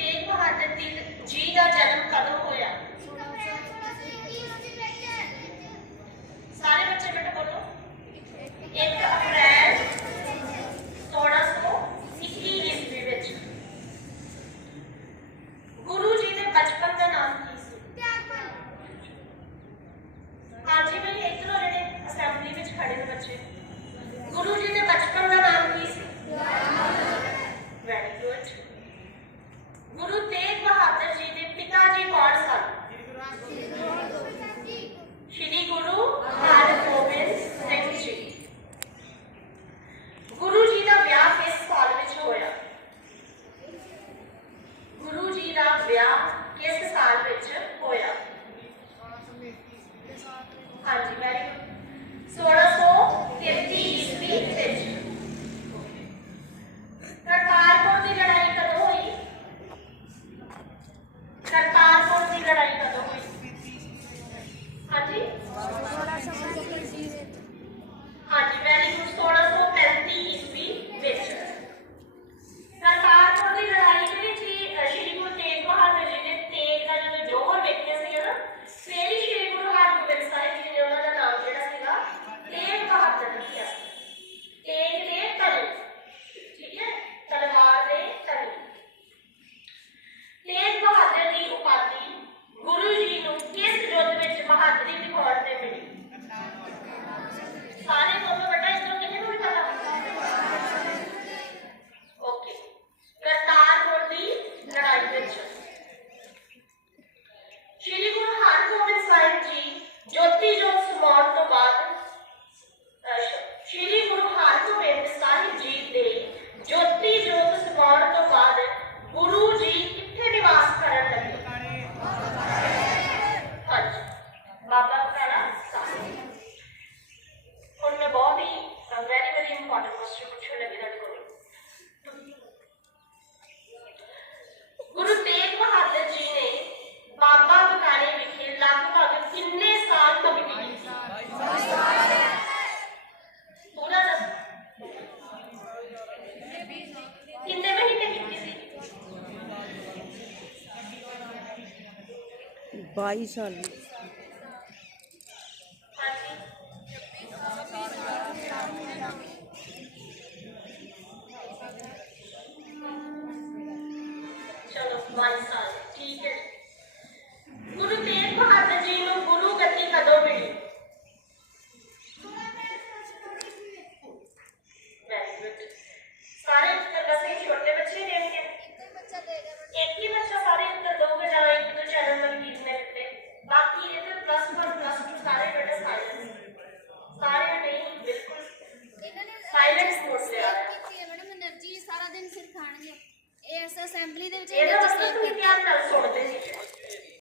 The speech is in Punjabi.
ਤੇਗ ਬਹਾਦਰ ਜੀ ਦਾ ਜਨਮ ਕਦੋਂ ਹੋਇਆ? ਸਾਰੇ ਬੱਚੇ ਬੇਟਾ ਬੋਲੋ। 1 ਅਪ੍ਰੈਲ 1621 ਈਸਵੀ ਵਿੱਚ। ਗੁਰੂ ਜੀ ਦੇ ਬਚਪਨ ਦਾ ਨਾਮ ਕੀ ਸੀ? ਹਾਂਜੀ ਬਈ, ਇਧਰੋਂ ਜਿਹੜੇ ਅਸੈਂਬਲੀ ਵਿੱਚ ਖੜੇ ਨੇ ਬੱਚੇ। ਗੁਰੂ ਜੀ ਦੇ ਬਚਪਨ ਦਾ ਨਾਮ ਕੀ ਸੀ? 22 ਸਾਲ। ਚਲੋ 22 ਸਾਲ। ਦਿਨ ਫਿਰ ਖਾਣਗੇ। ਇਸ ਅਸੈਂਬਲੀ ਦੇ ਵਿੱਚ ਇਹਦਾ ਮਤਲਬ ਤੁਸੀਂ ਧਿਆਨ ਨਾਲ ਸੁਣਦੇ ਸੀ